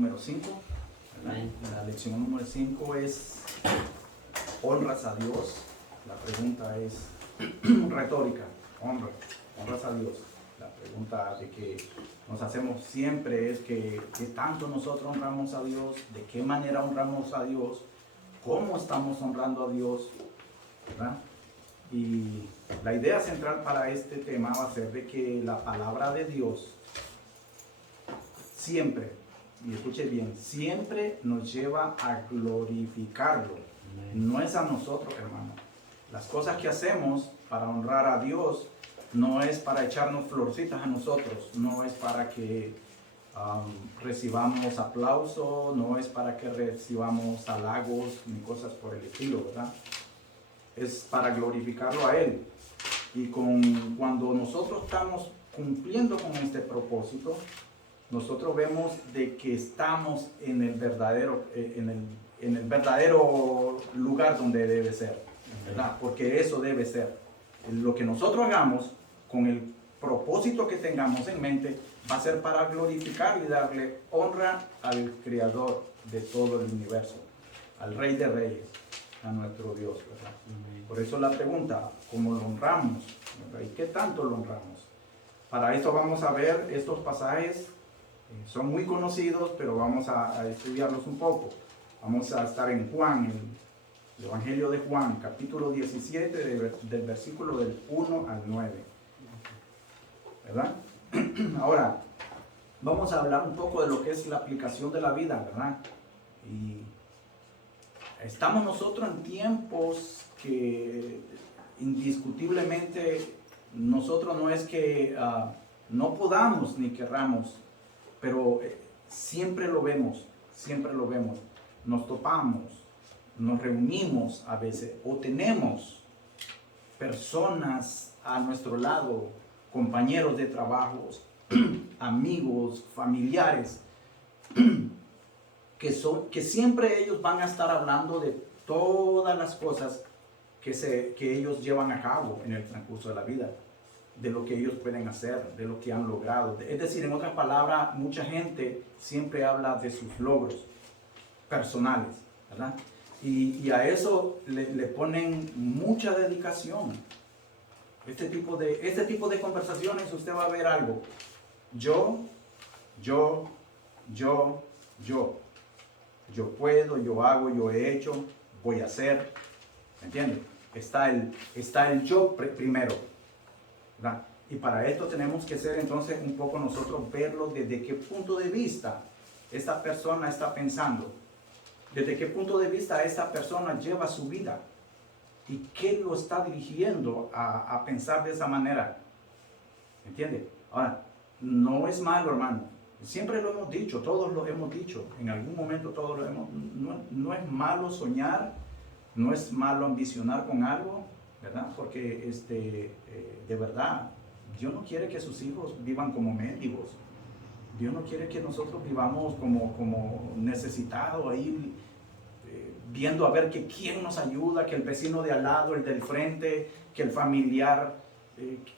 Número 5. La lección número 5 es: ¿honras a Dios? La pregunta es retórica. ¿Honras a Dios? La pregunta de que nos hacemos siempre es que tanto nosotros honramos a Dios, de qué manera honramos a Dios, cómo estamos honrando a Dios, ¿verdad? Y la idea central para este tema va a ser de que la palabra de Dios siempre, y escuche bien, siempre nos lleva a glorificarlo. No es a nosotros, hermano. Las cosas que hacemos para honrar a Dios no es para echarnos florcitas a nosotros, no es para que recibamos aplauso, no es para que recibamos halagos ni cosas por el estilo, ¿verdad? Es para glorificarlo a Él. Y cuando nosotros estamos cumpliendo con este propósito, nosotros vemos de que estamos en el verdadero, en el verdadero lugar donde debe ser, ¿verdad? Porque eso debe ser. Lo que nosotros hagamos, con el propósito que tengamos en mente, va a ser para glorificar y darle honra al Creador de todo el universo, al Rey de Reyes, a nuestro Dios, ¿verdad? Por eso la pregunta: ¿cómo lo honramos? ¿Verdad? ¿Y qué tanto lo honramos? Para esto vamos a ver estos pasajes. Son muy conocidos, pero vamos a estudiarlos un poco. Vamos a estar en Juan, el Evangelio de Juan, capítulo 17, del versículo del 1 al 9. ¿Verdad? Ahora, vamos a hablar un poco de lo que es la aplicación de la vida, ¿verdad? Y estamos nosotros en tiempos que indiscutiblemente nosotros no es que no podamos ni querramos, pero siempre lo vemos, nos topamos, nos reunimos a veces, o tenemos personas a nuestro lado, compañeros de trabajo, amigos, familiares, que siempre ellos van a estar hablando de todas las cosas que ellos llevan a cabo en el transcurso de la vida, de lo que ellos pueden hacer, de lo que han logrado. Es decir, en otras palabras, mucha gente siempre habla de sus logros personales, ¿verdad? Y a eso le ponen mucha dedicación. Este tipo de conversaciones, usted va a ver algo: yo puedo, yo hago, yo he hecho, voy a hacer. ¿Me entiende? Está el yo primero, ¿verdad? Y para esto tenemos que ser entonces un poco nosotros verlo desde qué punto de vista esta persona está pensando, desde qué punto de vista esta persona lleva su vida y qué lo está dirigiendo a pensar de esa manera. ¿Me entiende? Ahora, no es malo, hermano. Siempre lo hemos dicho, todos lo hemos dicho, en algún momento todos lo hemos. No es malo soñar, no es malo ambicionar con algo, ¿verdad? Porque de verdad, Dios no quiere que sus hijos vivan como mendigos. Dios no quiere que nosotros vivamos como necesitados ahí, viendo a ver que quién nos ayuda, que el vecino de al lado, el del frente, que el familiar,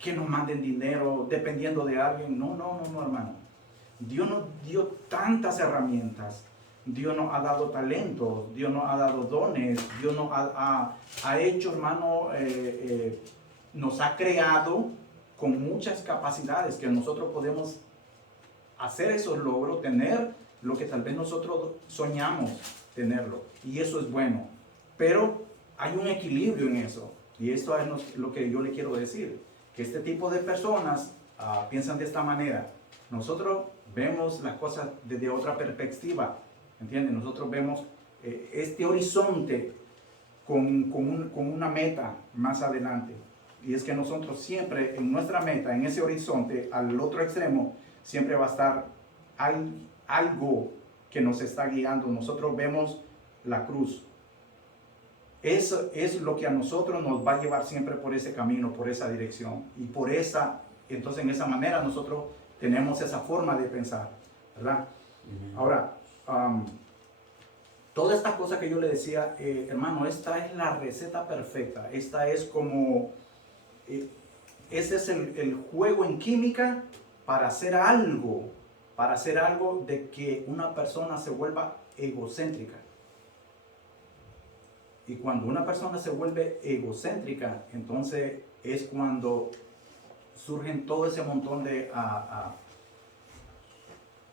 que nos manden dinero dependiendo de alguien. No, hermano. Dios nos dio tantas herramientas. Dios nos ha dado talentos, Dios nos ha dado dones, Dios nos ha hecho, hermano, nos ha creado con muchas capacidades que nosotros podemos hacer esos logros, tener lo que tal vez nosotros soñamos tenerlo. Y eso es bueno. Pero hay un equilibrio en eso. Y esto es lo que yo le quiero decir. Que este tipo de personas piensan de esta manera. Nosotros vemos las cosas desde otra perspectiva. ¿Entienden? Nosotros vemos este horizonte con una meta más adelante. Y es que nosotros siempre en nuestra meta, en ese horizonte, al otro extremo, siempre va a estar algo que nos está guiando. Nosotros vemos la cruz. Eso es lo que a nosotros nos va a llevar siempre por ese camino, por esa dirección. Y entonces en esa manera nosotros tenemos esa forma de pensar, ¿verdad? Ahora, todas estas cosas que yo le decía, hermano, esta es la receta perfecta. Esta es como, ese es el juego en química para hacer algo para hacer algo de que una persona se vuelva egocéntrica. Y cuando una persona se vuelve egocéntrica, entonces es cuando surgen todo ese montón de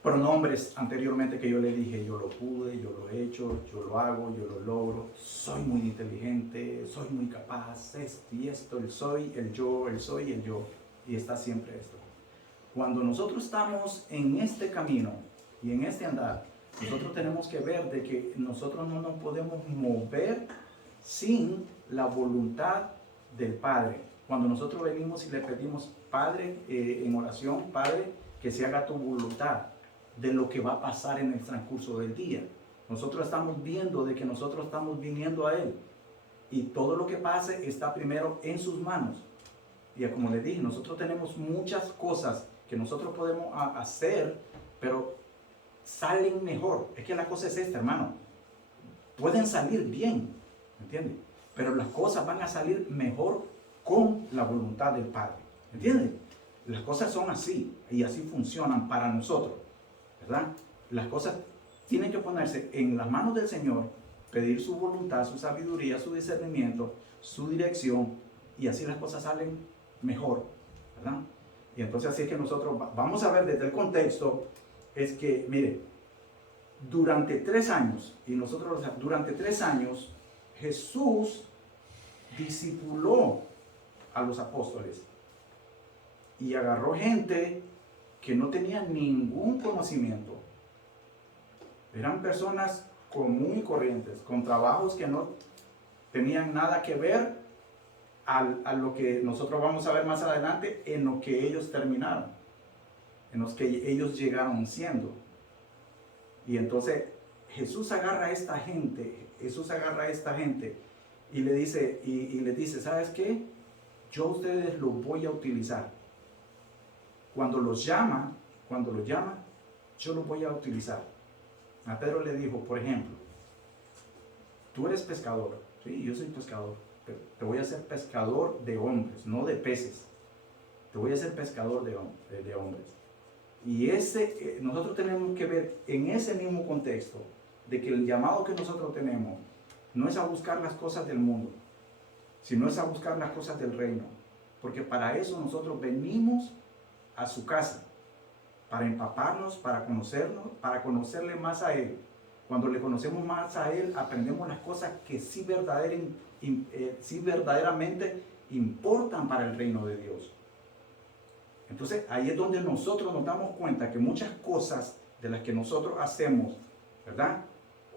pronombres anteriormente que yo le dije: yo lo pude, yo lo he hecho, yo lo hago, yo lo logro, soy muy inteligente, soy muy capaz, esto y esto, el soy, el yo, el soy, el yo, y está siempre esto. Cuando nosotros estamos en este camino y en este andar, nosotros tenemos que ver de que nosotros no nos podemos mover sin la voluntad del Padre. Cuando nosotros venimos y le pedimos: Padre, en oración, Padre, que se haga tu voluntad, de lo que va a pasar en el transcurso del día. Nosotros estamos viendo de que nosotros estamos viniendo a Él, y todo lo que pase está primero en sus manos. Y como les dije, nosotros tenemos muchas cosas que nosotros podemos hacer, pero salen mejor. Es que la cosa es esta, hermano. Pueden salir bien, ¿entiendes? Pero las cosas van a salir mejor con la voluntad del Padre, ¿entiendes? Las cosas son así, y así funcionan para nosotros, ¿verdad? Las cosas tienen que ponerse en las manos del Señor, pedir su voluntad, su sabiduría, su discernimiento, su dirección, y así las cosas salen mejor, ¿verdad? Y entonces así es que nosotros vamos a ver desde el contexto, es que, mire, durante 3 años, y nosotros durante 3 años, Jesús discipuló a los apóstoles y agarró gente que no tenía ningún conocimiento. Eran personas comunes y corrientes, con trabajos que no tenían nada que ver a lo que nosotros vamos a ver más adelante, en lo que ellos terminaron, en los que ellos llegaron siendo. Y entonces Jesús agarra a esta gente, y le dice, ¿sabes qué? Yo a ustedes los voy a utilizar. Cuando los llama, yo los voy a utilizar. A Pedro le dijo, por ejemplo: tú eres pescador. Sí, yo soy pescador. Pero te voy a hacer pescador de hombres, no de peces. Te voy a hacer pescador de hombres. Y nosotros tenemos que ver en ese mismo contexto de que el llamado que nosotros tenemos no es a buscar las cosas del mundo, sino es a buscar las cosas del reino. Porque para eso nosotros venimos a su casa, para empaparnos, para conocernos, para conocerle más a Él. Cuando le conocemos más a Él, aprendemos las cosas que sí verdaderamente importan para el reino de Dios. Entonces ahí es donde nosotros nos damos cuenta que muchas cosas de las que nosotros hacemos, ¿verdad?,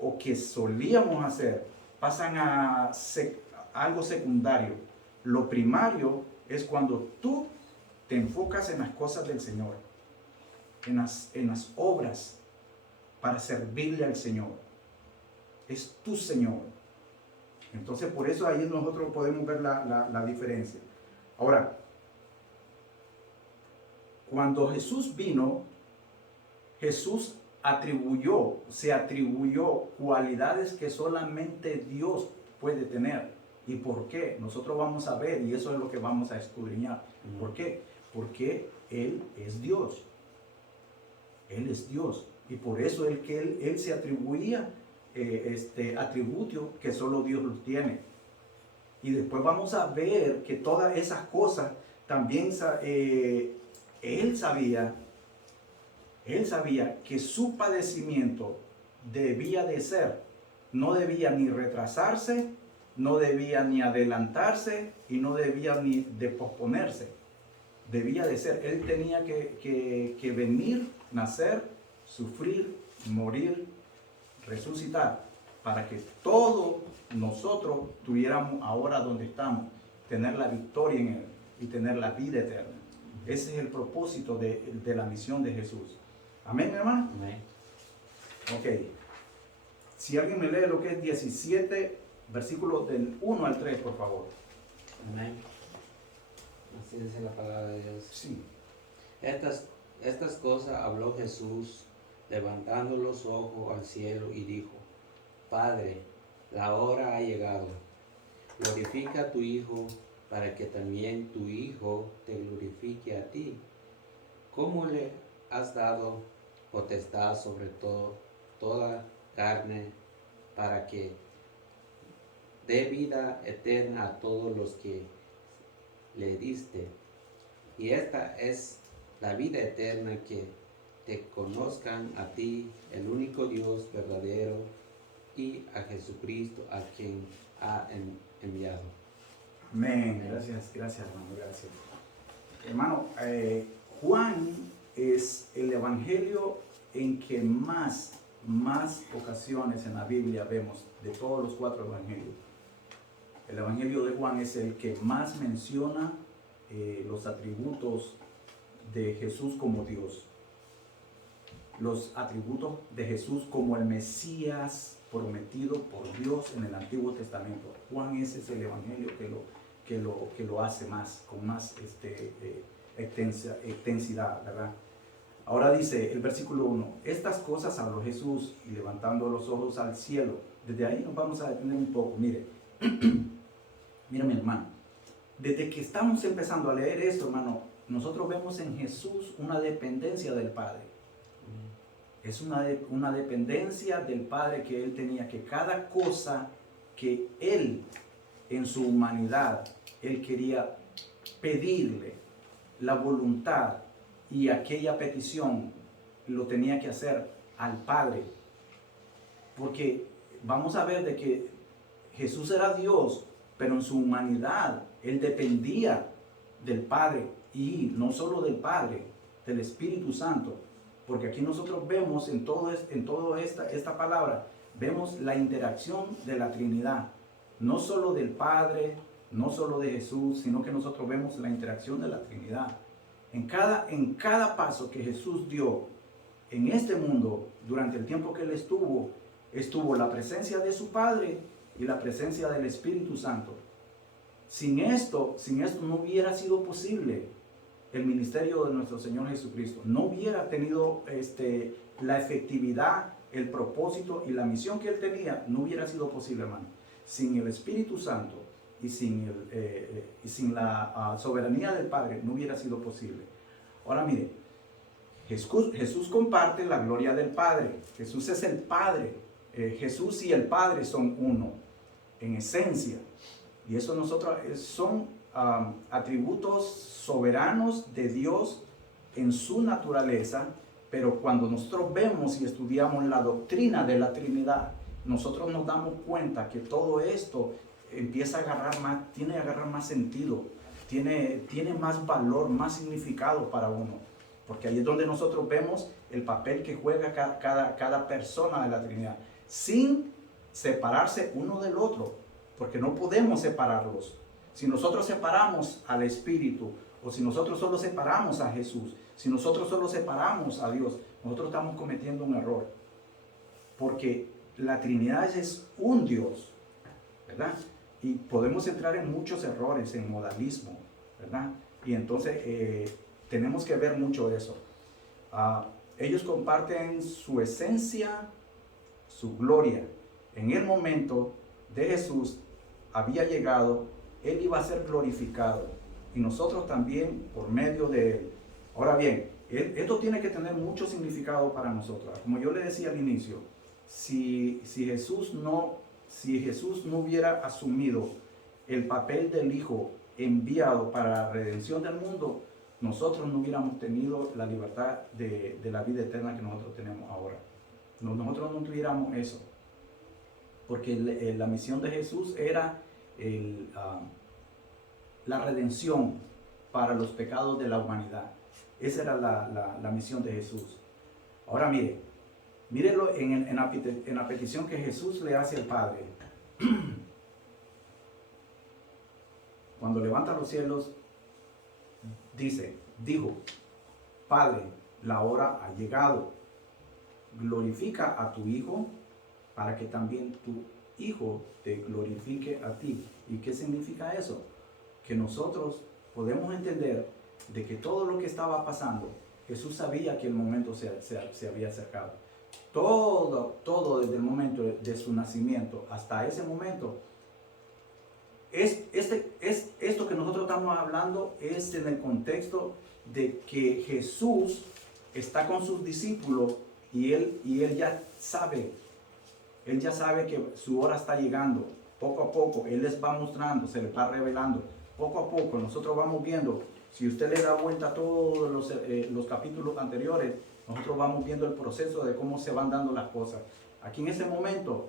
o que solíamos hacer, pasan a algo secundario. Lo primario es cuando tú te enfocas en las cosas del Señor, en las obras para servirle al Señor. Es tu Señor. Entonces por eso ahí nosotros podemos ver la diferencia. Ahora, cuando Jesús vino, Jesús se atribuyó cualidades que solamente Dios puede tener. ¿Y por qué? Nosotros vamos a ver, y eso es lo que vamos a escudriñar. ¿Por qué? Porque Él es Dios. Él es Dios. Y por eso Él se atribuía atributo que solo Dios los tiene. Y después vamos a ver que todas esas cosas también Él sabía que su padecimiento debía de ser, no debía ni retrasarse, no debía ni adelantarse y no debía ni de posponerse. Debía de ser. Él tenía que venir, nacer, sufrir, morir, resucitar, para que todos nosotros tuviéramos ahora donde estamos, tener la victoria en Él y tener la vida eterna. Ese es el propósito de la misión de Jesús. Amén, mi hermano. Amén. Ok. Si alguien me lee lo que es 17, versículos del 1 al 3, por favor. Amén. Así dice la palabra de Dios. Sí. Estas cosas habló Jesús, levantando los ojos al cielo, y dijo: Padre, la hora ha llegado. Glorifica a tu Hijo, para que también tu Hijo te glorifique a ti. Como le has dado potestad sobre toda carne, para que dé vida eterna a todos los que le diste. Y esta es la vida eterna, que te conozcan a ti, el único Dios verdadero, y a Jesucristo, a quien ha enviado. Amén. Gracias, hermano, gracias. Hermano, Juan es el evangelio en que más ocasiones en la Biblia vemos de todos los 4 evangelios. El evangelio de Juan es el que más menciona los atributos de Jesús como Dios, los atributos de Jesús como el Mesías prometido por Dios en el Antiguo Testamento. Juan ese es el evangelio que lo hace más, con más extensidad, ¿verdad? Ahora dice el versículo 1, estas cosas habló Jesús y levantando los ojos al cielo. Desde ahí nos vamos a detener un poco. Mire, mira mi hermano, desde que estamos empezando a leer esto, hermano, nosotros vemos en Jesús una dependencia del Padre. Es una dependencia del Padre que Él tenía, que cada cosa que Él, en su humanidad, Él quería pedirle la voluntad y aquella petición, lo tenía que hacer al Padre. Porque vamos a ver de que Jesús era Dios, pero en su humanidad Él dependía del Padre, y no solo del Padre, del Espíritu Santo. Porque aquí nosotros vemos en todo esta palabra, vemos la interacción de la Trinidad. No solo del Padre, no solo de Jesús, sino que nosotros vemos la interacción de la Trinidad. En cada paso que Jesús dio en este mundo, durante el tiempo que Él estuvo la presencia de su Padre y la presencia del Espíritu Santo. Sin esto no hubiera sido posible el ministerio de nuestro Señor Jesucristo. No hubiera tenido la efectividad, el propósito y la misión que Él tenía, no hubiera sido posible, hermano. Sin el Espíritu Santo y sin la soberanía del Padre, no hubiera sido posible. Ahora mire, Jesús comparte la gloria del Padre. Jesús es el Padre. Jesús y el Padre son uno en esencia. Y eso son atributos soberanos de Dios en su naturaleza, pero cuando nosotros vemos y estudiamos la doctrina de la Trinidad, nosotros nos damos cuenta que todo esto empieza a agarrar más sentido, tiene más valor, más significado para uno, porque ahí es donde nosotros vemos el papel que juega cada persona de la Trinidad, sin separarse uno del otro, porque no podemos separarlos. Si nosotros separamos al Espíritu, o si nosotros solo separamos a Jesús, si nosotros solo separamos a Dios, nosotros estamos cometiendo un error. Porque la Trinidad es un Dios, ¿verdad? Y podemos entrar en muchos errores, en modalismo, ¿verdad? Y entonces tenemos que ver mucho eso. Ellos comparten su esencia, su gloria. En el momento de Jesús había llegado, Él iba a ser glorificado y nosotros también por medio de Él. Ahora bien, esto tiene que tener mucho significado para nosotros. Como yo le decía al inicio, si Jesús no hubiera asumido el papel del Hijo enviado para la redención del mundo, nosotros no hubiéramos tenido la libertad de la vida eterna que nosotros tenemos ahora. Nosotros no tuviéramos eso. Porque la misión de Jesús era la redención para los pecados de la humanidad. Esa era la misión de Jesús. Ahora mírelo en la petición que Jesús le hace al Padre. Cuando levanta los cielos, dijo, Padre, la hora ha llegado. Glorifica a tu Hijo, para que también tu Hijo te glorifique a ti. ¿Y qué significa eso? Que nosotros podemos entender de que todo lo que estaba pasando, Jesús sabía que el momento se había acercado. Todo desde el momento de su nacimiento hasta ese momento, esto que nosotros estamos hablando es en el contexto de que Jesús está con sus discípulos y él ya sabe. Él ya sabe que su hora está llegando. Poco a poco, Él les va mostrando, se les va revelando. Poco a poco, nosotros vamos viendo. Si usted le da vuelta a todos los capítulos anteriores, nosotros vamos viendo el proceso de cómo se van dando las cosas. Aquí en ese momento,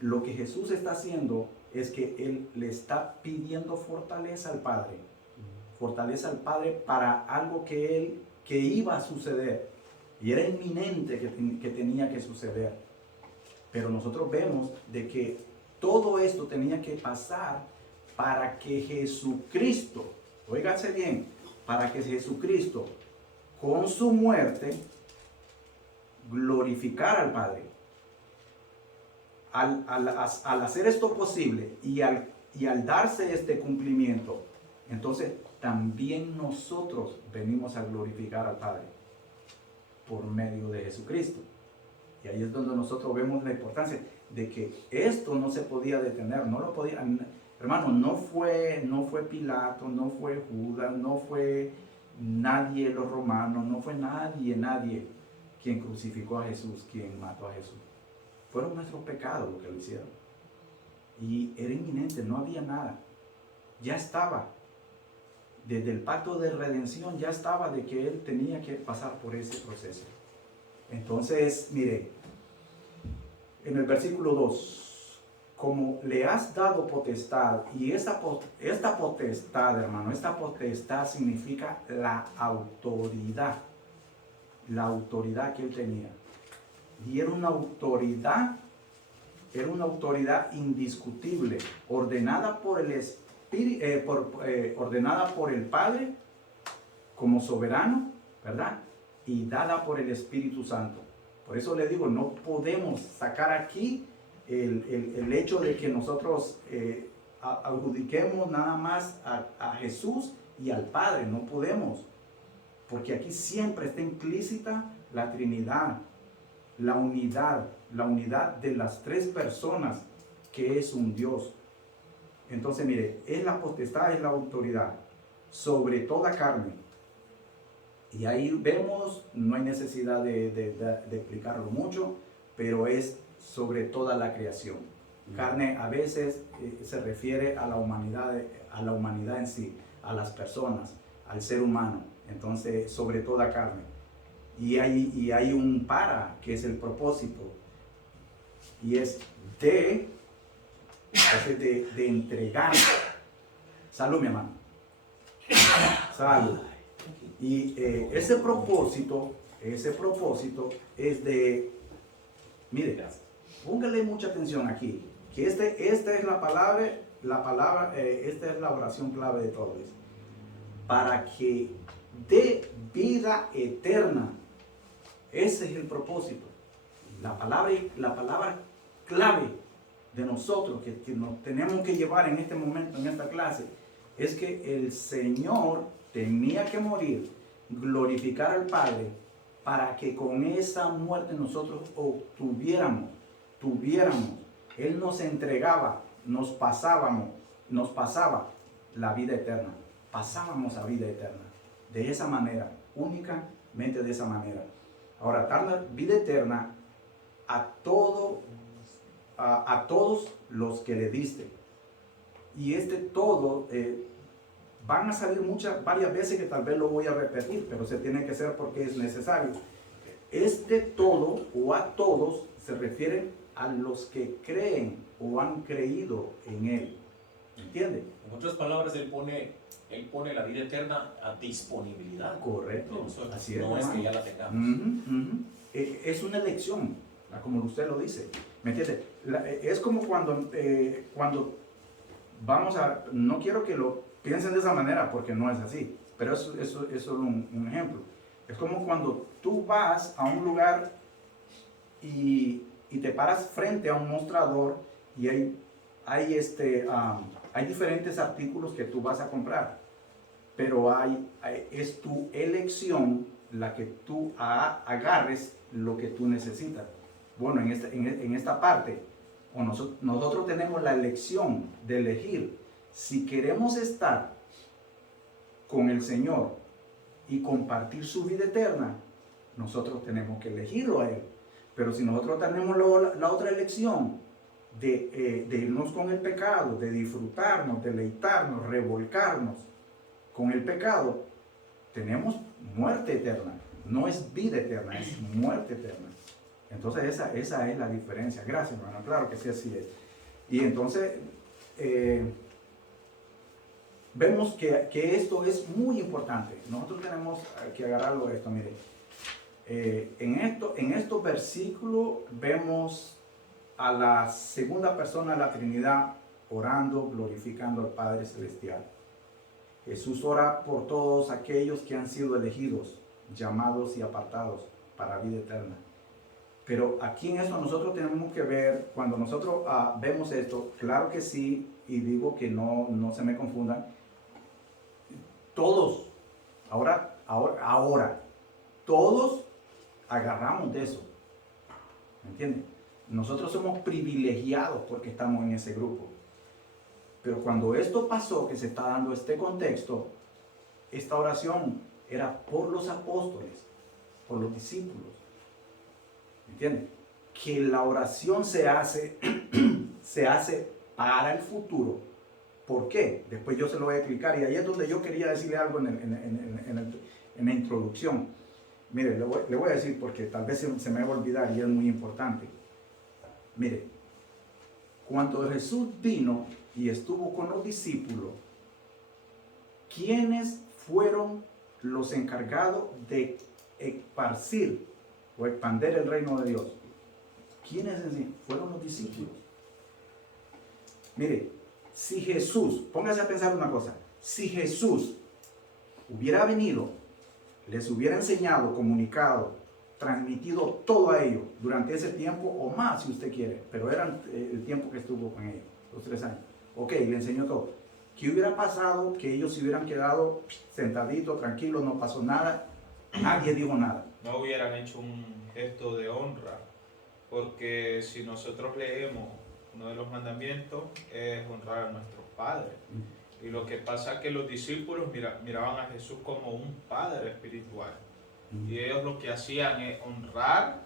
lo que Jesús está haciendo es que Él le está pidiendo fortaleza al Padre. Fortaleza al Padre para algo que iba a suceder. Y era inminente que tenía que suceder. Pero nosotros vemos de que todo esto tenía que pasar para que Jesucristo, óigase bien, para que Jesucristo con su muerte glorificara al Padre. Al hacer esto posible y al darse este cumplimiento, entonces también nosotros venimos a glorificar al Padre por medio de Jesucristo. Y ahí es donde nosotros vemos la importancia de que esto no se podía detener, no lo podía, hermano, no fue Pilato, no fue Judas, no fue nadie los romanos, no fue nadie quien crucificó a Jesús, quien mató a Jesús. Fueron nuestros pecados los que lo hicieron. Y era inminente, no había nada. Ya estaba. Desde el pacto de redención ya estaba de que Él tenía que pasar por ese proceso. Entonces, mire, en el versículo 2, como le has dado potestad, y esta potestad, hermano, esta potestad significa la autoridad que Él tenía. Y era una autoridad indiscutible, ordenada por el ordenada por el Padre como soberano, ¿verdad? Y dada por el Espíritu Santo. Por eso le digo, no podemos sacar aquí el hecho de que nosotros adjudiquemos nada más a Jesús y al Padre. No podemos, porque aquí siempre está implícita la Trinidad, la unidad de las tres personas que es un Dios. Entonces, mire, es la potestad, es la autoridad sobre toda carne. Y ahí vemos, no hay necesidad de explicarlo mucho, pero es sobre toda la creación. Carne a veces se refiere a la humanidad en sí, a las personas, al ser humano. Entonces, sobre toda carne. Y hay un para, que es el propósito. Y es de entregar. Salud, mi hermano. Salud. Y ese propósito es de, mire, póngale mucha atención aquí, que esta es la palabra, esta es la oración clave de todo esto. Para que dé vida eterna. Ese es el propósito. La palabra clave de nosotros que nos tenemos que llevar en este momento, en esta clase, es que el Señor tenía que morir, glorificar al Padre, para que con esa muerte nosotros tuviéramos. Él nos entregaba, nos pasaba la vida eterna. Pasábamos a vida eterna. De esa manera, únicamente de esa manera. Ahora, dar la vida eterna a todos los que le diste. Y todo, van a salir varias veces que tal vez lo voy a repetir, pero se tiene que hacer porque es necesario. Todo o a todos se refiere a los que creen o han creído en Él. ¿Entiende? En otras palabras, Él pone la vida eterna a disponibilidad. Correcto. Así es. No es que ya la tengamos. Es una elección, como usted lo dice. ¿Me entiende? Es como cuando vamos a... No quiero que lo piensen de esa manera porque no es así, pero eso es solo un ejemplo. Es como cuando tú vas a un lugar y te paras frente a un mostrador y hay diferentes artículos que tú vas a comprar, pero es tu elección la que tú agarres lo que tú necesitas. Bueno, en esta parte, nosotros tenemos la elección de elegir si queremos estar con el Señor y compartir su vida eterna, nosotros tenemos que elegirlo a Él. Pero si nosotros tenemos la otra elección de irnos con el pecado, de disfrutarnos, deleitarnos, revolcarnos con el pecado, tenemos muerte eterna. No es vida eterna, es muerte eterna. Entonces esa es la diferencia. Gracias, hermano. Claro que sí, así es. Y entonces vemos que esto es muy importante. Nosotros tenemos que agarrarlo esto. Mire, en estos versículos vemos a la segunda persona de la Trinidad orando, glorificando al Padre Celestial. Jesús ora por todos aquellos que han sido elegidos, llamados y apartados para vida eterna. Pero aquí en esto nosotros tenemos que ver, cuando nosotros vemos esto, claro que sí, y digo que no se me confundan, todos, ahora, todos agarramos de eso, ¿me entienden? Nosotros somos privilegiados porque estamos en ese grupo. Pero cuando esto pasó, que se está dando este contexto, esta oración era por los apóstoles, por los discípulos. ¿Me entienden? Que la oración se hace para el futuro. ¿Por qué? Después yo se lo voy a explicar. Y ahí es donde yo quería decirle algo en la introducción. Mire, le voy a decir porque tal vez se me va a olvidar y es muy importante. Mire, cuando Jesús vino y estuvo con los discípulos, ¿quiénes fueron los encargados de esparcir o expandir el reino de Dios? ¿Quiénes fueron los discípulos? Mire, si Jesús, póngase a pensar una cosa, si Jesús hubiera venido, les hubiera enseñado, comunicado, transmitido todo a ellos durante ese tiempo o más si usted quiere, pero era el tiempo que estuvo con ellos, los 3 años. Ok, le enseñó todo. ¿Qué hubiera pasado? Que ellos se hubieran quedado sentaditos, tranquilos, no pasó nada, nadie dijo nada. No hubieran hecho un gesto de honra, porque si nosotros leemos uno de los mandamientos es honrar a nuestros padres. Y lo que pasa es que los discípulos miraban a Jesús como un padre espiritual. Y ellos lo que hacían es honrar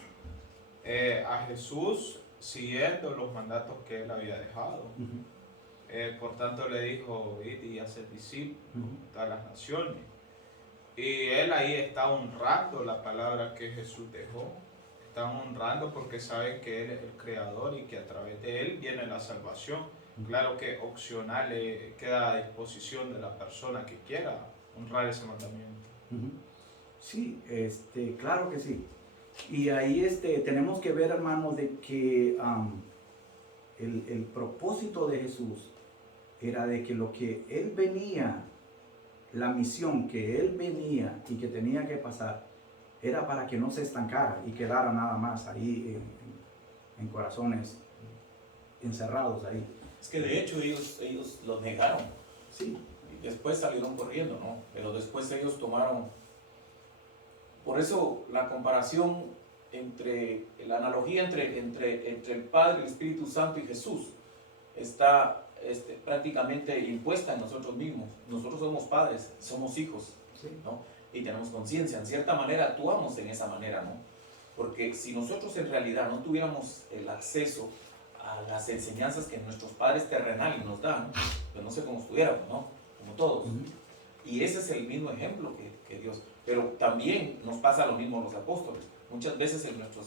a Jesús siguiendo los mandatos que él había dejado. Por tanto le dijo, id y haced discípulos de todas las naciones. Y él ahí está honrando la palabra que Jesús dejó. Están honrando porque saben que él es el creador y que a través de él viene la salvación. Claro que opcional queda a disposición de la persona que quiera honrar ese mandamiento. Sí, claro que sí. Y ahí tenemos que ver, hermanos, de que el propósito de Jesús era de que lo que Él venía, la misión que Él venía y que tenía que pasar, era para que no se estancara y quedara nada más ahí en corazones encerrados ahí. Es que de hecho ellos lo negaron. Sí. Y después salieron corriendo, ¿no? Pero después ellos tomaron. Por eso la comparación la analogía entre el Padre, el Espíritu Santo y Jesús está prácticamente impuesta en nosotros mismos. Nosotros somos padres, somos hijos, Sí. ¿no? Y tenemos conciencia. En cierta manera actuamos en esa manera, ¿no? Porque si nosotros en realidad no tuviéramos el acceso a las enseñanzas que nuestros padres terrenales nos dan, pues no sé cómo estuviéramos, ¿no? Como todos. Y ese es el mismo ejemplo que Dios. Pero también nos pasa lo mismo a los apóstoles. Muchas veces en nuestra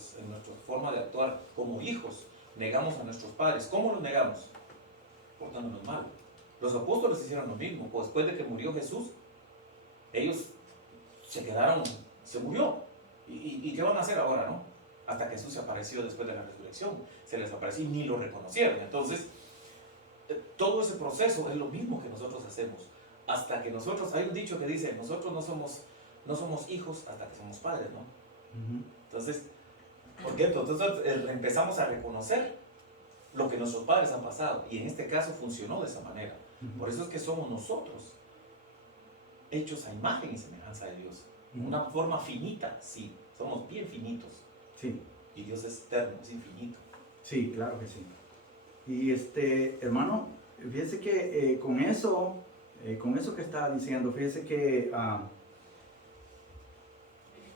forma de actuar como hijos, negamos a nuestros padres. ¿Cómo los negamos? Portándonos mal. Los apóstoles hicieron lo mismo. Pues después de que murió Jesús, ellos se murió. ¿Y qué van a hacer ahora, no? Hasta que Jesús se apareció después de la resurrección. Se les apareció y ni lo reconocieron. Entonces, todo ese proceso es lo mismo que nosotros hacemos. Hasta que nosotros, hay un dicho que dice, nosotros no somos hijos hasta que somos padres, ¿no? Entonces, ¿por qué? Entonces empezamos a reconocer lo que nuestros padres han pasado. Y en este caso funcionó de esa manera. Por eso es que somos nosotros, hechos a imagen y semejanza de Dios. Una forma finita, sí. Somos bien finitos. Sí. Y Dios es eterno, es infinito. Sí, claro que sí. Y hermano, fíjese que con eso que estaba diciendo, fíjese que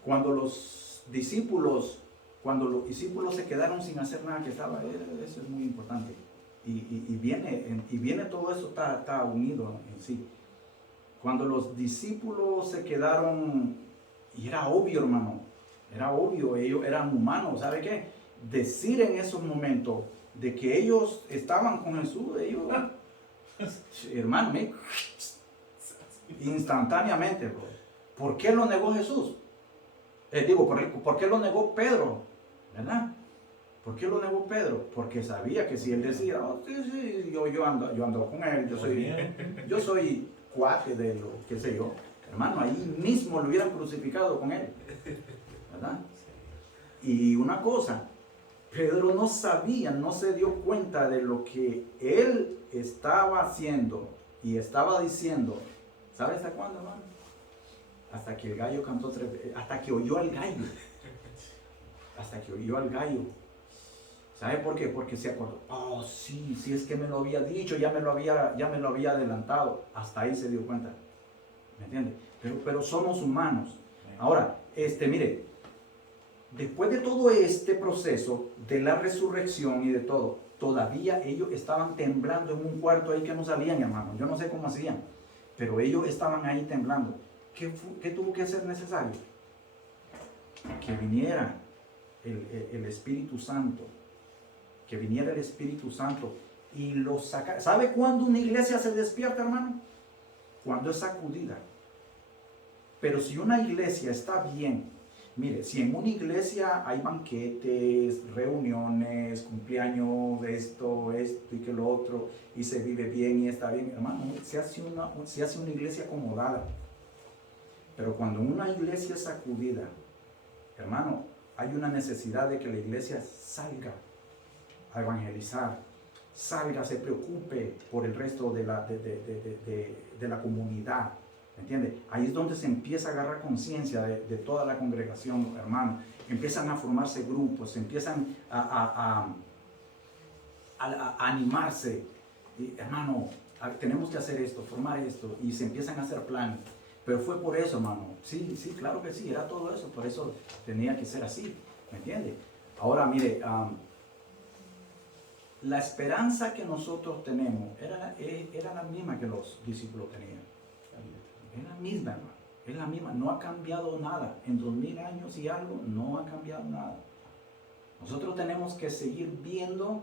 cuando los discípulos, cuando los discípulos se quedaron sin hacer nada, que estaba, eso es muy importante. Y viene todo eso, está unido en sí. Cuando los discípulos se quedaron, y era obvio, hermano, era obvio, ellos eran humanos, ¿sabe qué? Decir en esos momentos de que ellos estaban con Jesús, ellos, hermano, instantáneamente, bro. ¿Por qué lo negó Jesús? ¿Por qué lo negó Pedro? ¿Verdad? ¿Por qué lo negó Pedro? Porque sabía que si él decía, oh, sí, yo ando con él, yo soy cuate de lo, qué sé yo, hermano, ahí mismo lo hubieran crucificado con él, ¿verdad? Y una cosa, Pedro no sabía, no se dio cuenta de lo que él estaba haciendo y estaba diciendo. ¿Sabe hasta cuándo, hermano? Hasta que el gallo cantó 3 veces, hasta que oyó al gallo. Hasta que oyó al gallo. ¿Sabe por qué? Porque se acordó. Oh, sí, es que me lo había dicho, ya me lo había adelantado. Hasta ahí se dio cuenta. ¿Me entiende? Pero somos humanos. Ahora, mire, después de todo este proceso de la resurrección y de todo, todavía ellos estaban temblando en un cuarto ahí que no salían, hermano. Yo no sé cómo hacían, pero ellos estaban ahí temblando. ¿Qué tuvo que ser necesario? Que viniera el Espíritu Santo. Que viniera el Espíritu Santo y los sacara. ¿Sabe cuándo una iglesia se despierta, hermano? Cuando es sacudida. Pero si una iglesia está bien, mire, si en una iglesia hay banquetes, reuniones, cumpleaños, esto y que lo otro, y se vive bien y está bien, hermano, se hace una iglesia acomodada. Pero cuando una iglesia es sacudida, hermano, hay una necesidad de que la iglesia salga a evangelizar, salga, se preocupe por el resto de la comunidad. ¿Me entiende? Ahí es donde se empieza a agarrar conciencia de toda la congregación, hermano. Empiezan a formarse grupos, empiezan a animarse. Y, hermano, tenemos que hacer esto, formar esto, y se empiezan a hacer planes. Pero fue por eso, hermano. Sí, claro que sí, era todo eso, por eso tenía que ser así. ¿Me entiende? Ahora, mire, la esperanza que nosotros tenemos era la misma que los discípulos tenían. Es la misma, hermano. Es la misma. No ha cambiado nada. En 2000 años y algo, no ha cambiado nada. Nosotros tenemos que seguir viendo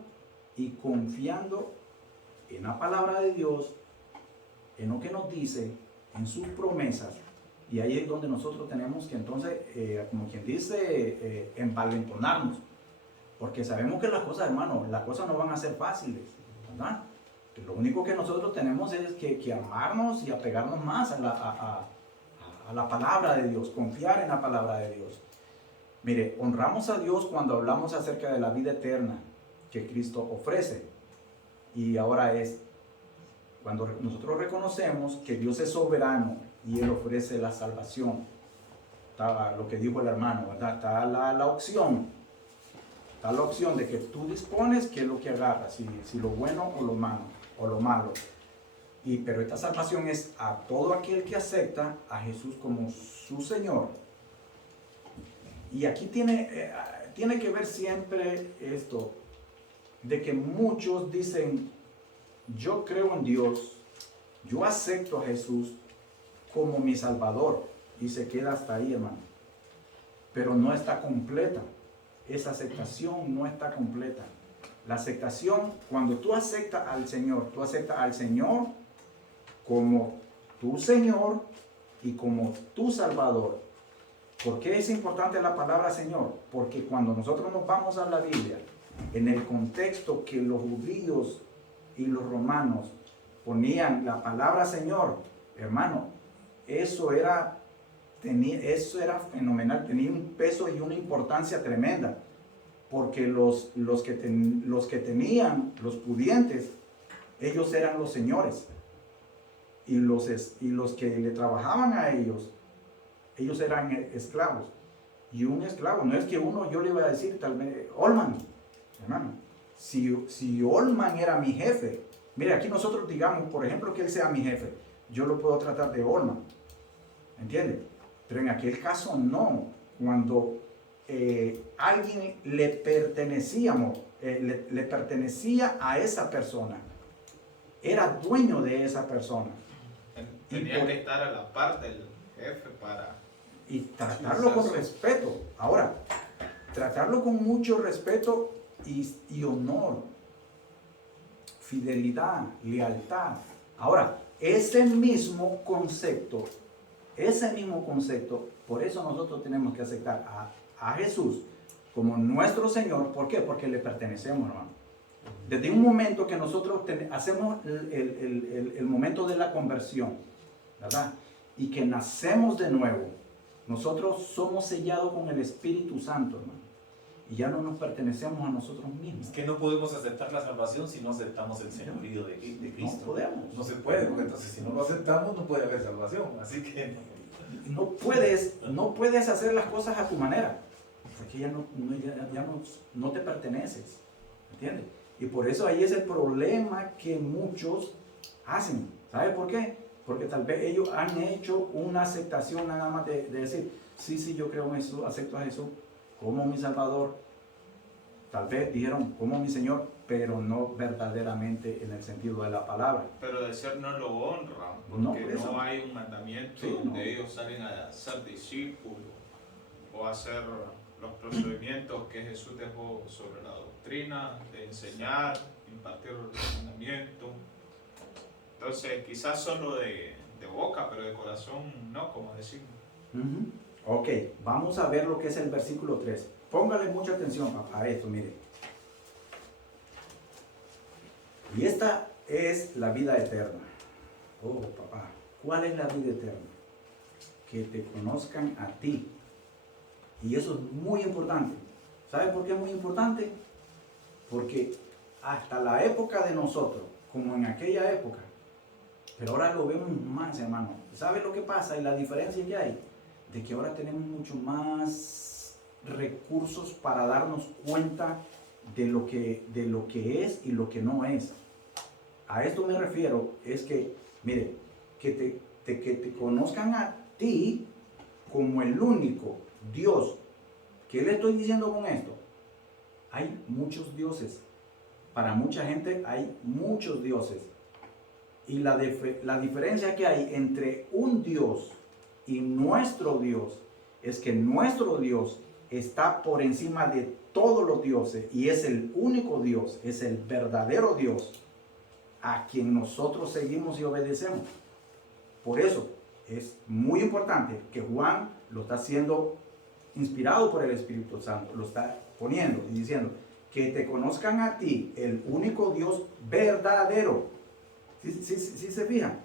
y confiando en la palabra de Dios, en lo que nos dice, en sus promesas. Y ahí es donde nosotros tenemos que entonces, como quien dice, envalentonarnos. Porque sabemos que las cosas, hermano, las cosas no van a ser fáciles, ¿verdad? Lo único que nosotros tenemos es que amarnos y apegarnos más a la palabra de Dios, confiar en la palabra de Dios. Mire, honramos a Dios cuando hablamos acerca de la vida eterna que Cristo ofrece. Y ahora es cuando nosotros reconocemos que Dios es soberano y Él ofrece la salvación. Está lo que dijo el hermano, ¿verdad? Está la opción. Está la opción de que tú dispones qué es lo que agarras, si lo bueno o lo malo. Pero esta salvación es a todo aquel que acepta a Jesús como su Señor. Y aquí tiene que ver siempre esto, de que muchos dicen, yo creo en Dios, yo acepto a Jesús como mi Salvador, y se queda hasta ahí, hermano. Pero no está completa. Esa aceptación no está completa. La aceptación, cuando tú aceptas al Señor como tu Señor y como tu Salvador. ¿Por qué es importante la palabra Señor? Porque cuando nosotros nos vamos a la Biblia, en el contexto que los judíos y los romanos ponían la palabra Señor, hermano, eso era fenomenal, tenía un peso y una importancia tremenda, porque los que tenían, los pudientes, ellos eran los señores, y los que le trabajaban a ellos eran esclavos. Y un esclavo, no es que yo le iba a decir, tal vez, Olman, hermano, si Olman era mi jefe, mire, aquí nosotros digamos, por ejemplo, que él sea mi jefe, yo lo puedo tratar de Olman, ¿entiende? Pero en aquel caso no. alguien le pertenecía, le pertenecía a esa persona. Era dueño de esa persona. Tenía que estar a la par del jefe para... Y tratarlo con respeto. Ahora, tratarlo con mucho respeto y honor, fidelidad, lealtad. Ahora, ese mismo concepto, por eso nosotros tenemos que aceptar a Jesús como nuestro Señor. ¿Por qué? Porque le pertenecemos, hermano. Desde un momento que nosotros hacemos el momento de la conversión, ¿verdad? Y que nacemos de nuevo, nosotros somos sellados con el Espíritu Santo, hermano. Y ya no nos pertenecemos a nosotros mismos. Es que no podemos aceptar la salvación si no aceptamos el señorío de Cristo. No podemos. No se puede, porque entonces si no lo aceptamos no puede haber salvación. Así que No puedes hacer las cosas a tu manera, porque ya no te perteneces, ¿entiendes? Y por eso ahí es el problema que muchos hacen. ¿Sabe por qué? Porque tal vez ellos han hecho una aceptación nada más de decir, sí, yo creo en Jesús, acepto a Jesús como mi Salvador. Tal vez dijeron como mi Señor, pero no verdaderamente en el sentido de la palabra. Pero de ser no lo honran, No, porque eso. no hay un mandamiento Sí, donde no. ellos salen a ser discípulos o a hacer los procedimientos que Jesús dejó sobre la doctrina, de enseñar, impartir los mandamientos. Entonces, quizás solo de boca, pero de corazón no, como decimos. Ok, vamos a ver lo que es el versículo 3. Póngale mucha atención a esto, mire. Y esta es la vida eterna. Oh, papá, ¿cuál es la vida eterna? Que te conozcan a ti. Y eso es muy importante. ¿Sabe por qué es muy importante? Porque hasta la época de nosotros, como en aquella época, pero ahora lo vemos más, hermano. ¿Sabe lo que pasa y la diferencia que hay? De que ahora tenemos mucho más recursos para darnos cuenta de lo que es y lo que no es. A esto me refiero, es que, mire, que te conozcan a ti como el único Dios. ¿Qué le estoy diciendo con esto? Hay muchos dioses. Para mucha gente hay muchos dioses. Y la diferencia que hay entre un Dios y nuestro Dios es que nuestro Dios está por encima de todos los dioses y es el único Dios, es el verdadero Dios a quien nosotros seguimos y obedecemos. Por eso es muy importante que Juan lo está haciendo inspirado por el Espíritu Santo, lo está poniendo y diciendo que te conozcan a ti, el único Dios verdadero. ¿Sí se fijan?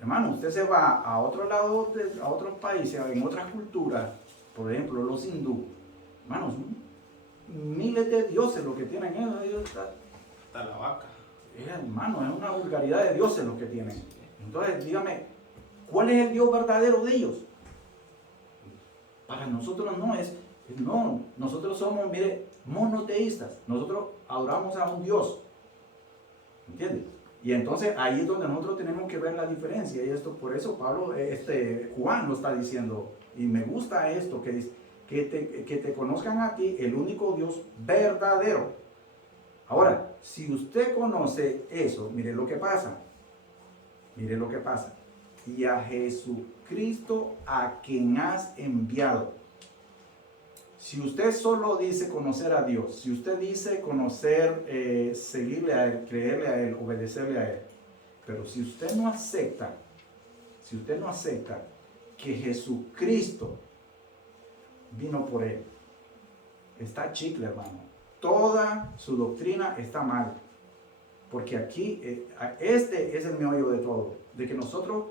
Hermano, usted se va a otro lado, a otros países, en otras culturas, por ejemplo, los hindú, hermanos, miles de dioses lo que tienen ellos. Hasta la vaca. Hermano, es una vulgaridad de dioses lo que tienen. Entonces, dígame, ¿cuál es el Dios verdadero de ellos? Para nosotros no, nosotros somos, mire, monoteístas. Nosotros adoramos a un Dios. ¿Entiendes? Y entonces ahí es donde nosotros tenemos que ver la diferencia. Y esto, por eso Juan lo está diciendo. Y me gusta esto que dice, que te conozcan a ti, el único Dios verdadero. Ahora, si usted conoce eso, mire lo que pasa. Mire lo que pasa. Y a Jesucristo a quien has enviado. Si usted solo dice conocer a Dios, si usted dice conocer, seguirle a Él, creerle a Él, obedecerle a Él, pero si usted no acepta que Jesucristo vino por Él, está chicle, hermano. Toda su doctrina está mal. Porque aquí, este es el meollo de todo. De que nosotros,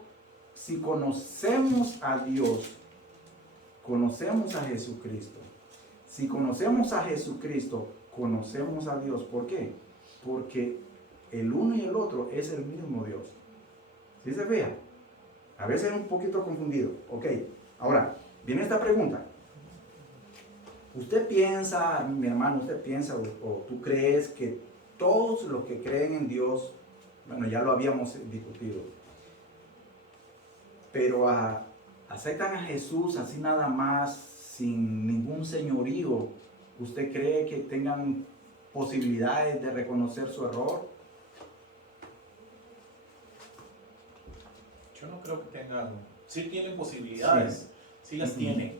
si conocemos a Dios, conocemos a Jesucristo. Si conocemos a Jesucristo, conocemos a Dios. ¿Por qué? Porque el uno y el otro es el mismo Dios. ¿Sí se fija? A veces es un poquito confundido. Ok, ahora, viene esta pregunta. Usted piensa, mi hermano, usted piensa o tú crees que todos los que creen en Dios, bueno, ya lo habíamos discutido, pero aceptan a Jesús así nada más sin ningún señorío, ¿usted cree que tengan posibilidades de reconocer su error? Yo no creo que tengan, sí tienen posibilidades, sí las tienen.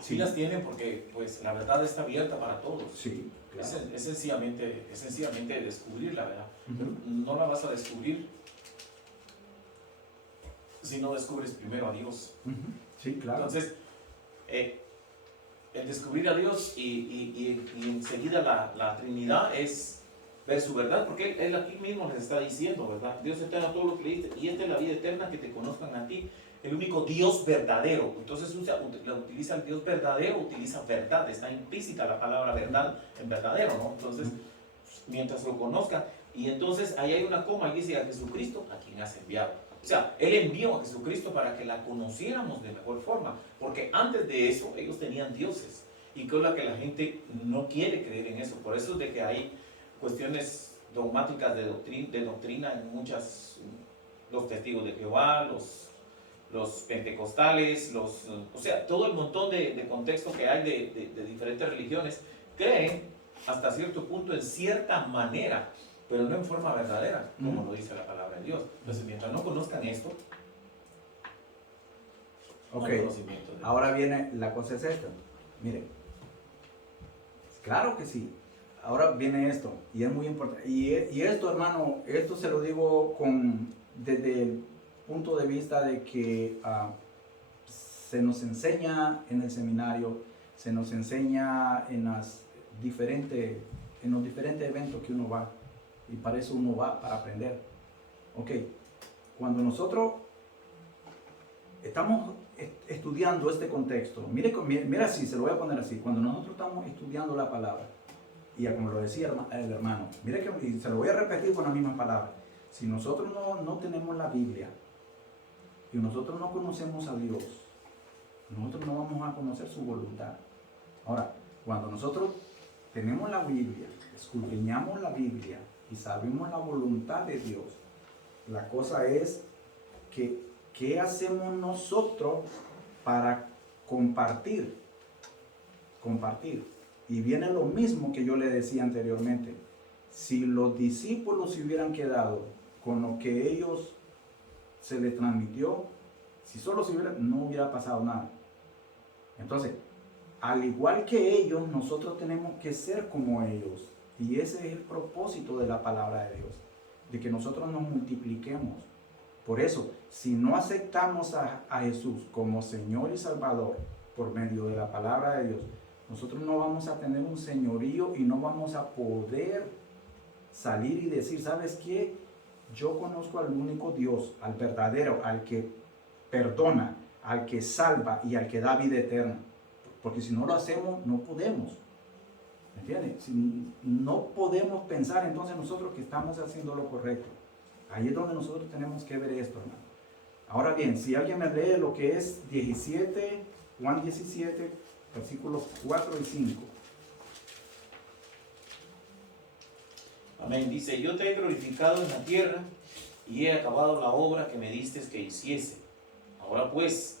Sí las tienen porque pues la verdad está abierta para todos. Sí, claro. Es sencillamente descubrir la verdad. Pero no la vas a descubrir si no descubres primero a Dios. Sí, claro. Entonces, el descubrir a Dios y enseguida la Trinidad es ver su verdad, porque él aquí mismo les está diciendo, ¿verdad? Dios eterno, todo lo que le diste, y esta es la vida eterna, que te conozcan a ti, el único Dios verdadero. Entonces utiliza el Dios verdadero, utiliza verdad, está implícita la palabra verdad en verdadero, ¿no? Entonces, mientras lo conozcan, y entonces ahí hay una coma y dice a Jesucristo, a quien has enviado. O sea, Él envió a Jesucristo para que la conociéramos de mejor forma, porque antes de eso ellos tenían dioses, y creo que la gente no quiere creer en eso. Por eso es de que hay cuestiones dogmáticas de doctrina en muchas, los testigos de Jehová, los pentecostales, o sea, todo el montón de contexto que hay de diferentes religiones, creen hasta cierto punto en cierta manera, pero no en forma verdadera, como lo dice la palabra de Dios. Entonces, mientras no conozcan esto, no hay conocimiento de Dios. Ahora viene, la cosa es esta. Mire, claro que sí. Ahora viene esto, y es muy importante. Y esto, hermano, esto se lo digo desde el punto de vista de que se nos enseña en el seminario, se nos enseña en los diferentes eventos que uno va, y para eso uno va, para aprender. Ok, cuando nosotros estamos estudiando este contexto, mira así, se lo voy a poner así, cuando nosotros estamos estudiando la palabra, y como lo decía el hermano, mire que, y se lo voy a repetir con las mismas palabras, si nosotros no tenemos la Biblia, y nosotros no conocemos a Dios, nosotros no vamos a conocer su voluntad. Ahora, cuando nosotros tenemos la Biblia, escudriñamos la Biblia y sabemos la voluntad de Dios, la cosa es que ¿qué hacemos nosotros para compartir? Compartir. Y viene lo mismo que yo le decía anteriormente. Si los discípulos se hubieran quedado con lo que ellos se les transmitió, si solo no hubiera pasado nada. Entonces, al igual que ellos, nosotros tenemos que ser como ellos. Y ese es el propósito de la palabra de Dios, de que nosotros nos multipliquemos. Por eso, si no aceptamos a Jesús como Señor y Salvador por medio de la palabra de Dios, nosotros no vamos a tener un señorío y no vamos a poder salir y decir, ¿sabes qué? Yo conozco al único Dios, al verdadero, al que perdona, al que salva y al que da vida eterna. Porque si no lo hacemos, no podemos. ¿Me entiendes? Si no podemos pensar entonces nosotros que estamos haciendo lo correcto. Ahí es donde nosotros tenemos que ver esto, hermano. Ahora bien, si alguien me lee lo que es Juan 17, versículos 4 y 5. Amén. Dice, yo te he glorificado en la tierra y he acabado la obra que me diste que hiciese. Ahora pues,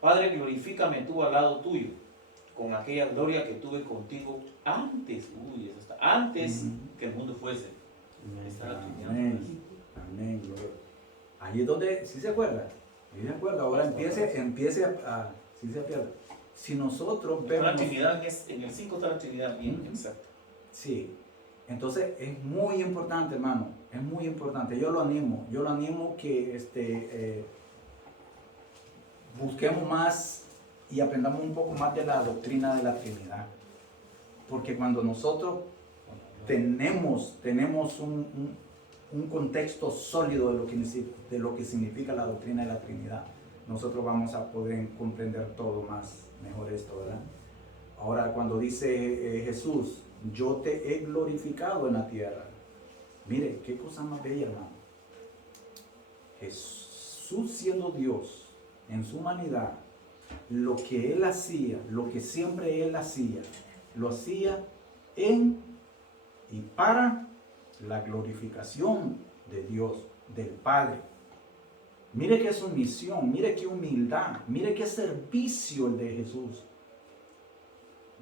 Padre, glorifícame tú al lado tuyo, con aquella gloria que tuve contigo antes, antes que el mundo fuese. Amén. Amén. Ahí es donde, ¿sí se acuerda? ¿Sí se acuerda? Ahora empiece a, ¿sí se acuerda? Si nosotros vemos... La Trinidad en el 5 está la Trinidad bien exacta. Sí. Entonces es muy importante, hermano, es muy importante. Yo lo animo que busquemos más y aprendamos un poco más de la doctrina de la Trinidad. Porque cuando nosotros tenemos un contexto sólido de lo que significa la doctrina de la Trinidad, nosotros vamos a poder comprender todo más mejor esto, ¿verdad? Ahora, cuando dice Jesús, yo te he glorificado en la tierra. Mire, qué cosa más bella, hermano. Jesús siendo Dios en su humanidad, lo que Él hacía, lo que siempre Él hacía, lo hacía en y para la glorificación de Dios, del Padre. Mire qué sumisión, mire qué humildad, mire qué servicio el de Jesús.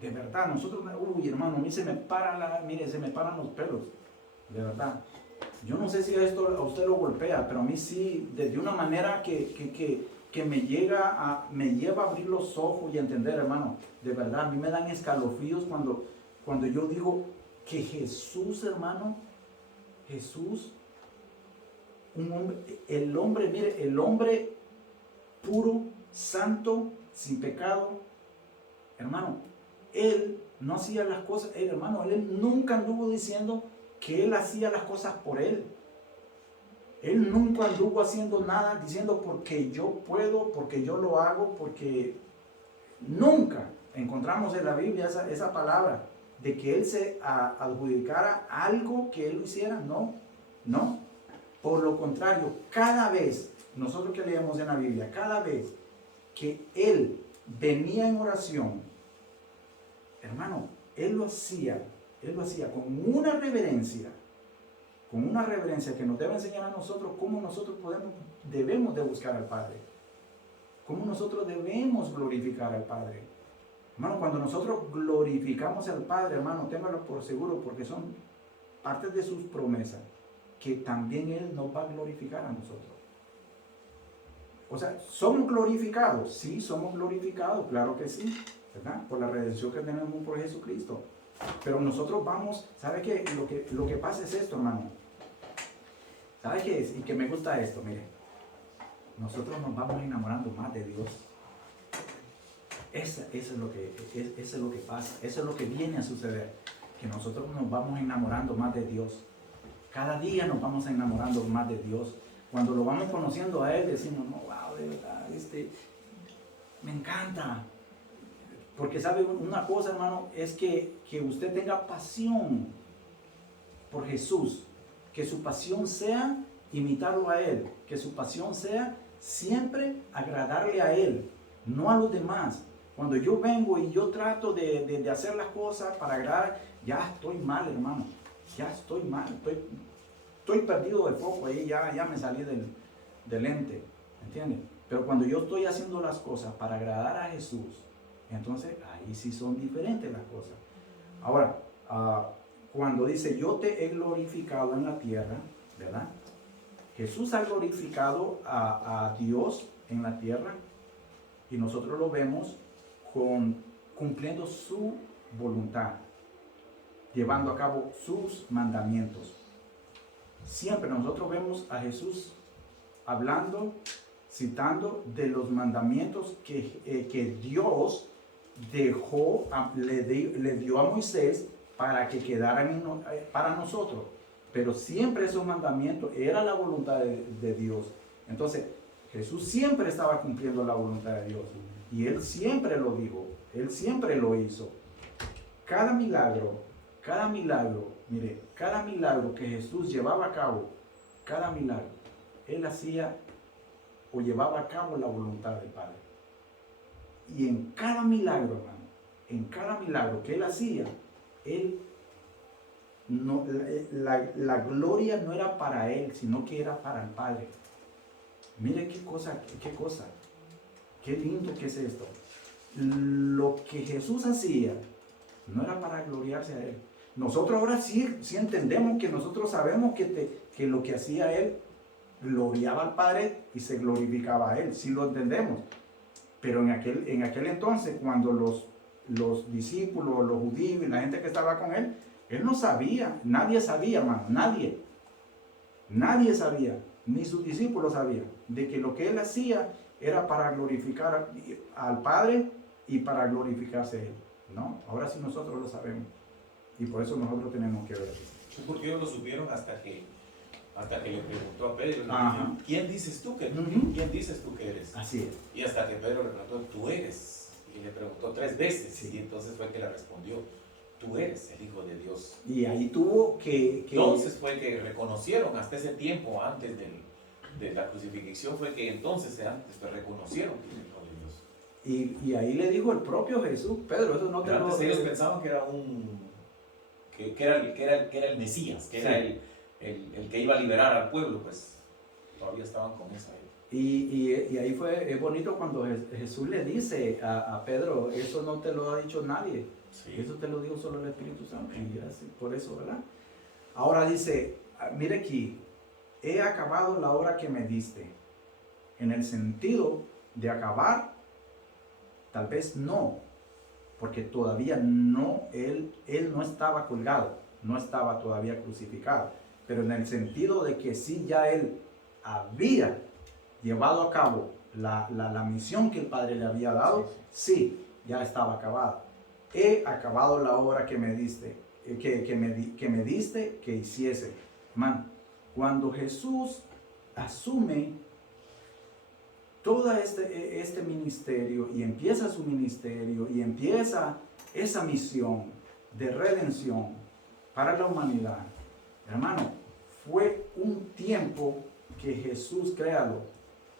De verdad, nosotros, uy, hermano, a mí se me paran los pelos. De verdad. Yo no sé si esto a usted lo golpea, pero a mí sí, de una manera que me lleva a abrir los ojos y a entender, hermano. De verdad, a mí me dan escalofríos cuando yo digo que Jesús, hermano, Jesús, el hombre puro, santo, sin pecado, hermano, él no hacía las cosas, hermano, él nunca anduvo diciendo que él hacía las cosas por él. Él nunca anduvo haciendo nada diciendo porque yo puedo, porque yo lo hago, porque nunca encontramos en la Biblia esa palabra de que él se adjudicara algo que él lo hiciera. No. Por lo contrario, cada vez, nosotros que leemos en la Biblia, cada vez que él venía en oración, hermano, él lo hacía con una reverencia que nos debe enseñar a nosotros cómo nosotros debemos de buscar al Padre, cómo nosotros debemos glorificar al Padre. Hermano, cuando nosotros glorificamos al Padre, hermano, téngalo por seguro, porque son partes de sus promesas, que también Él nos va a glorificar a nosotros. O sea, ¿somos glorificados? Sí, somos glorificados, claro que sí, ¿verdad? Por la redención que tenemos por Jesucristo. Pero nosotros vamos, ¿sabe qué? Lo que pasa es esto, hermano. ¿Sabe qué es? Y que me gusta esto, mire. Nosotros nos vamos enamorando más de Dios. Eso es lo que pasa, eso es lo que viene a suceder. Que nosotros nos vamos enamorando más de Dios. Cada día nos vamos enamorando más de Dios. Cuando lo vamos conociendo a Él, decimos, no, wow, de verdad, me encanta. Porque sabe una cosa, hermano, es que usted tenga pasión por Jesús, que su pasión sea imitarlo a Él, que su pasión sea siempre agradarle a Él, no a los demás. Cuando yo vengo y yo trato de hacer las cosas para agradar, ya estoy mal, hermano, ya estoy mal, estoy perdido de foco, ahí ya me salí del ente, ¿entiendes? Pero cuando yo estoy haciendo las cosas para agradar a Jesús, entonces ahí sí son diferentes las cosas. Ahora, cuando dice yo te he glorificado en la tierra, ¿verdad? Jesús ha glorificado a Dios en la tierra y nosotros lo vemos cumpliendo su voluntad, llevando a cabo sus mandamientos. Siempre nosotros vemos a Jesús hablando, citando de los mandamientos que Dios le dio a Moisés para que quedaran para nosotros. Pero siempre esos mandamientos era la voluntad de Dios. Entonces, Jesús siempre estaba cumpliendo la voluntad de Dios. Y Él siempre lo dijo, Él siempre lo hizo. Cada milagro, mire, cada milagro que Jesús llevaba a cabo, cada milagro, Él hacía o llevaba a cabo la voluntad del Padre. Y en cada milagro, hermano, en cada milagro que Él hacía, la gloria no era para Él, sino que era para el Padre. Mire qué cosa, qué lindo que es esto. Lo que Jesús hacía no era para gloriarse a Él. Nosotros ahora sí entendemos, que nosotros sabemos que lo que hacía Él gloriaba al Padre y se glorificaba a Él, sí lo entendemos. Pero en aquel entonces, cuando los discípulos, los judíos y la gente que estaba con Él, Él no sabía, nadie sabía, hermano, nadie sabía, ni sus discípulos sabían, de que lo que Él hacía era para glorificar al Padre y para glorificarse Él. No, ahora sí nosotros lo sabemos. Y por eso nosotros tenemos que ver. Porque ellos lo supieron hasta que le preguntó a Pedro, Ajá. ¿quién dices tú que eres? Ujú. ¿Quién dices tú que eres? Así es. Y hasta que Pedro le preguntó, tú eres. Y le preguntó 3 veces. Sí. Y entonces fue que le respondió, tú eres el Hijo de Dios. Y ahí tuvo que Entonces fue que reconocieron hasta ese tiempo, antes de la crucifixión, fue que entonces reconocieron que era el Hijo de Dios. y ahí le dijo el propio Jesús, Pedro, eso no te Pero lo... antes ellos pensaban que era que era el Mesías, que era el que iba a liberar al pueblo, pues todavía estaban con esa idea. Y ahí es bonito cuando Jesús le dice a Pedro, eso no te lo ha dicho nadie, Sí. Eso te lo digo solo el Espíritu Santo. Y así, por eso, ¿verdad? Ahora dice, mire aquí, he acabado la obra que me diste. En el sentido de acabar, tal vez no, porque todavía no, él no estaba colgado, no estaba todavía crucificado, pero en el sentido de que sí ya él había llevado a cabo la misión que el Padre le había dado, sí, ya estaba acabada. He acabado la obra que me diste, que me diste que hiciese. Man, cuando Jesús asume todo este ministerio y empieza su ministerio y empieza esa misión de redención para la humanidad, hermano, fue un tiempo que Jesús, créalo,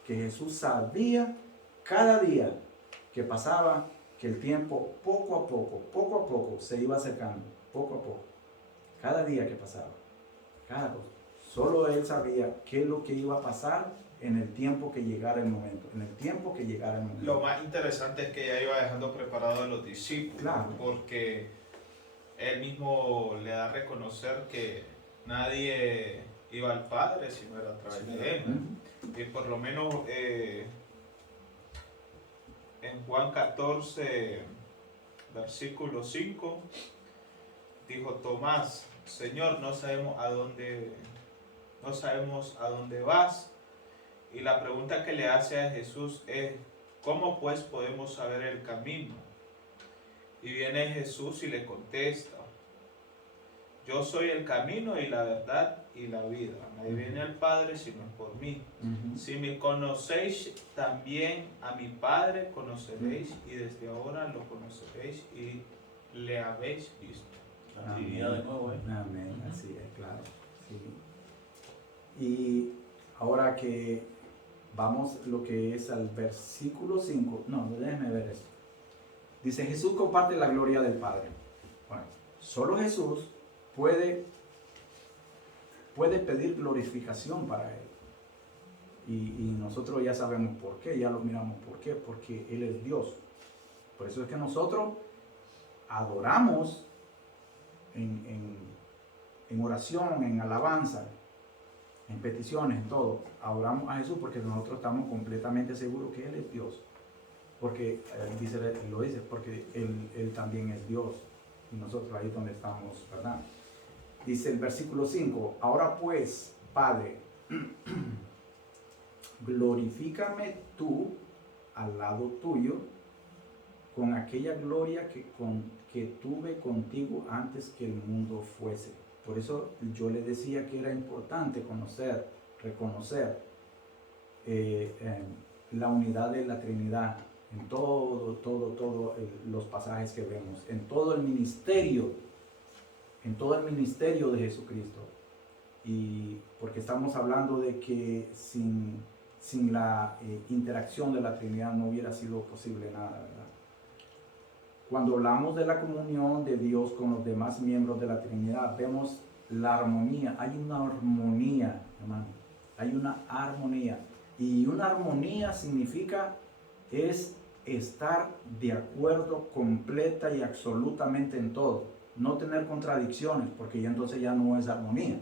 que Jesús sabía cada día que pasaba, que el tiempo poco a poco se iba acercando, poco a poco, cada día que pasaba, cada cosa. Solo él sabía qué es lo que iba a pasar en el tiempo que llegara el momento, en el tiempo que llegara el momento. Lo más interesante es que ya iba dejando preparado a los discípulos, Claro. porque él mismo le da a reconocer que nadie iba al Padre si no era a través de él. Y por lo menos en Juan 14, versículo 5, dijo Tomás, Señor, no sabemos a dónde vas. Y la pregunta que le hace a Jesús es, ¿cómo pues podemos saber el camino? Y viene Jesús y le contesta, yo soy el camino y la verdad y la vida. Nadie viene al Padre sino por mí. Si me conocéis, también a mi Padre conoceréis, y desde ahora lo conoceréis y le habéis visto. La Trinidad de nuevo, ¿eh? Amén, así es, claro. Sí. Y ahora que vamos lo que es al versículo 5, no, déjenme ver eso. Dice, Jesús comparte la gloria del Padre. Bueno, solo Jesús puede pedir glorificación para Él. Y nosotros ya sabemos por qué, ya lo miramos por qué, porque Él es Dios. Por eso es que nosotros adoramos en oración, en alabanza, en peticiones, en todo. Adoramos a Jesús porque nosotros estamos completamente seguros que Él es Dios. Porque lo dice, porque Él también es Dios. Y nosotros ahí es donde estamos, ¿verdad? Dice el versículo 5, ahora pues, Padre, glorifícame tú al lado tuyo con aquella gloria que tuve contigo antes que el mundo fuese. Por eso yo le decía que era importante reconocer la unidad de la Trinidad en todos los pasajes que vemos, en todo el ministerio de Jesucristo. Y porque estamos hablando de que sin la interacción de la Trinidad no hubiera sido posible nada, ¿verdad? Cuando hablamos de la comunión de Dios con los demás miembros de la Trinidad, vemos la armonía. Hay una armonía, hermano. Hay una armonía. Y una armonía significa es estar de acuerdo completa y absolutamente en todo. No tener contradicciones, porque ya entonces ya no es armonía.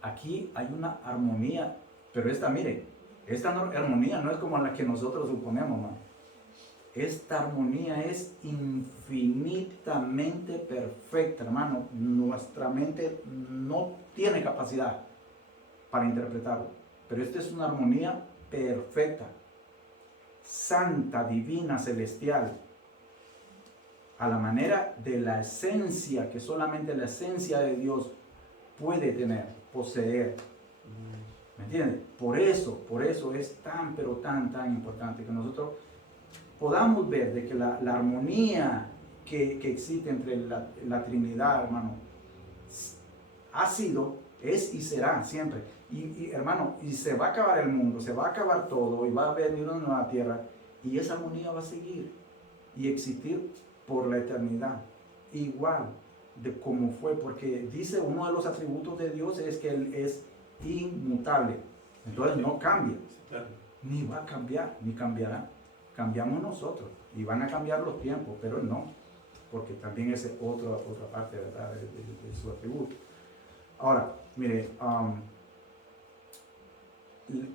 Aquí hay una armonía, pero esta armonía no es como la que nosotros suponemos, ¿no? Esta armonía es infinitamente perfecta, hermano. Nuestra mente no tiene capacidad para interpretarlo, pero esta es una armonía perfecta, santa, divina, celestial, a la manera de la esencia que solamente la esencia de Dios puede tener, poseer. ¿Me entiendes? Por eso es tan, pero tan importante que nosotros podamos ver de que la armonía que existe entre la Trinidad, hermano, ha sido, es y será siempre. Y hermano, y se va a acabar el mundo, se va a acabar todo, y va a venir una nueva tierra, y esa armonía va a seguir y existir por la eternidad, igual de como fue, porque dice uno de los atributos de Dios es que Él es inmutable, entonces no cambia, ni va a cambiar, ni cambiará. Cambiamos nosotros y van a cambiar los tiempos, pero Él no, porque también es otra parte, ¿verdad? De su atributo. Ahora, mire,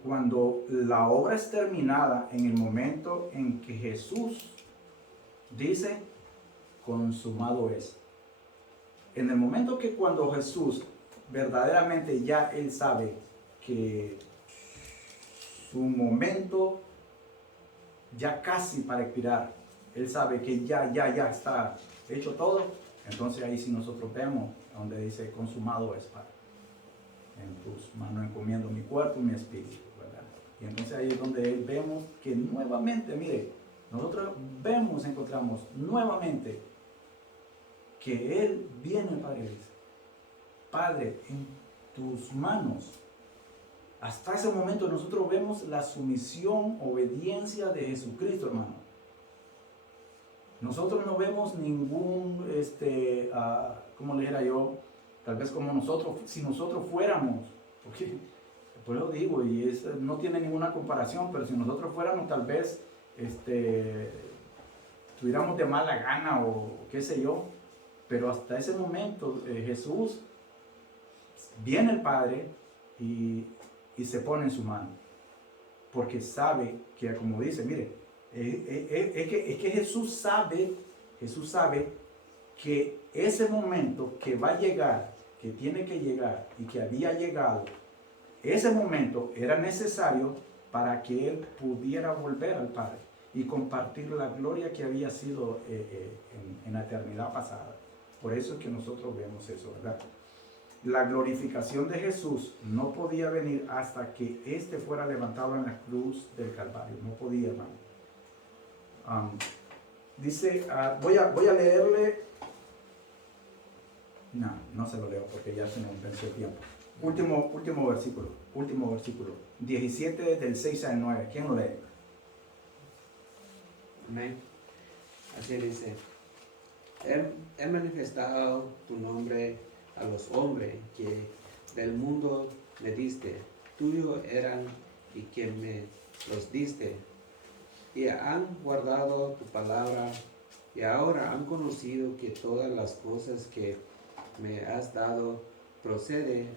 cuando la obra es terminada, en el momento en que Jesús dice, consumado es. En el momento que cuando Jesús verdaderamente ya él sabe que su momento ya casi para expirar, él sabe que ya está hecho todo, entonces ahí sí nosotros vemos donde dice consumado es, Padre. En tus manos encomiendo mi cuerpo y mi espíritu, ¿verdad? Y entonces ahí es donde vemos que nuevamente, mire, nosotros encontramos nuevamente que Él viene, Padre, dice, Padre, en tus manos. Hasta ese momento nosotros vemos la sumisión, obediencia de Jesucristo, hermano. Nosotros no vemos ningún, ¿cómo le dijera yo? Tal vez como nosotros, si nosotros fuéramos, porque por eso digo, y no tiene ninguna comparación, pero si nosotros fuéramos tal vez, tuviéramos de mala gana o qué sé yo, pero hasta ese momento Jesús viene el Padre y se pone en su mano, porque sabe que, como dice, mire, es que Jesús sabe que ese momento que va a llegar, que tiene que llegar y que había llegado, ese momento era necesario para que Él pudiera volver al Padre y compartir la gloria que había sido en la eternidad pasada. Por eso es que nosotros vemos eso, ¿verdad? La glorificación de Jesús no podía venir hasta que éste fuera levantado en la cruz del Calvario. No podía, hermano. Dice, voy a leerle. No se lo leo porque ya se nos venció el tiempo. Último versículo. 17 del 6 al 9. ¿Quién lo lee? Amén. Así dice, he manifestado tu nombre a los hombres que del mundo me diste, tuyo eran y que me los diste, y han guardado tu palabra, y ahora han conocido que todas las cosas que me has dado procede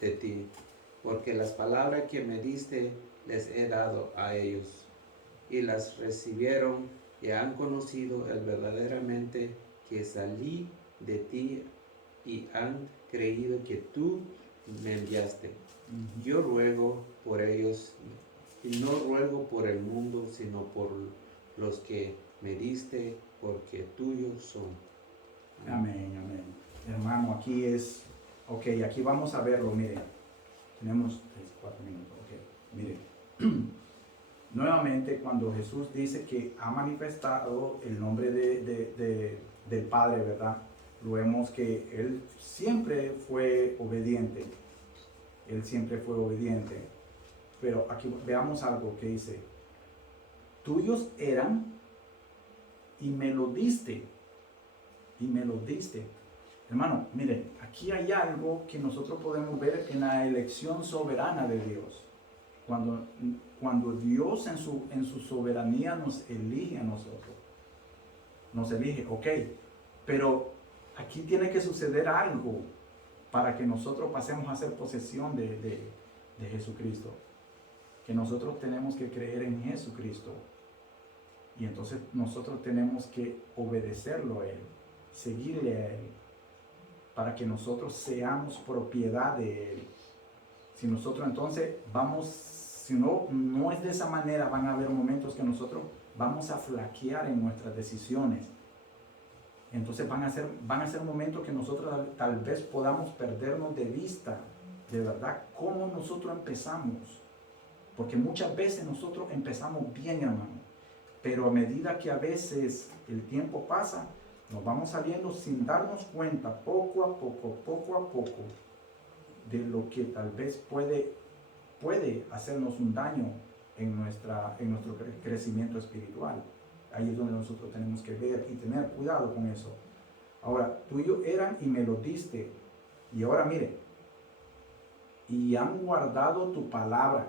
de ti, porque las palabras que me diste les he dado a ellos, y las recibieron y han conocido el verdaderamente que salí de ti y han creído que tú me enviaste. Yo ruego por ellos y no ruego por el mundo, sino por los que me diste, porque tuyos son. Amén. Hermano, aquí es, aquí vamos a verlo, mire. Tenemos 4 minutos, mire. Nuevamente, cuando Jesús dice que ha manifestado el nombre del Padre, ¿verdad? Lo vemos que Él siempre fue obediente. Pero aquí veamos algo que dice, tuyos eran y me lo diste. Hermano, mire, aquí hay algo que nosotros podemos ver en la elección soberana de Dios. Cuando Dios en su soberanía nos elige a nosotros. Nos elige, pero aquí tiene que suceder algo para que nosotros pasemos a ser posesión de Jesucristo. Que nosotros tenemos que creer en Jesucristo. Y entonces nosotros tenemos que obedecerlo a Él, seguirle a Él, para que nosotros seamos propiedad de Él. Si nosotros entonces si no es de esa manera, van a haber momentos que nosotros vamos a flaquear en nuestras decisiones. Entonces van a ser momentos que nosotros tal vez podamos perdernos de vista, de verdad, cómo nosotros empezamos. Porque muchas veces nosotros empezamos bien, hermano, pero a medida que a veces el tiempo pasa, nos vamos saliendo sin darnos cuenta, poco a poco, de lo que tal vez puede hacernos un daño en nuestro crecimiento espiritual. Ahí es donde nosotros tenemos que ver y tener cuidado con eso. Ahora, tuyo eran y me lo diste. Y ahora mire, y han guardado tu palabra.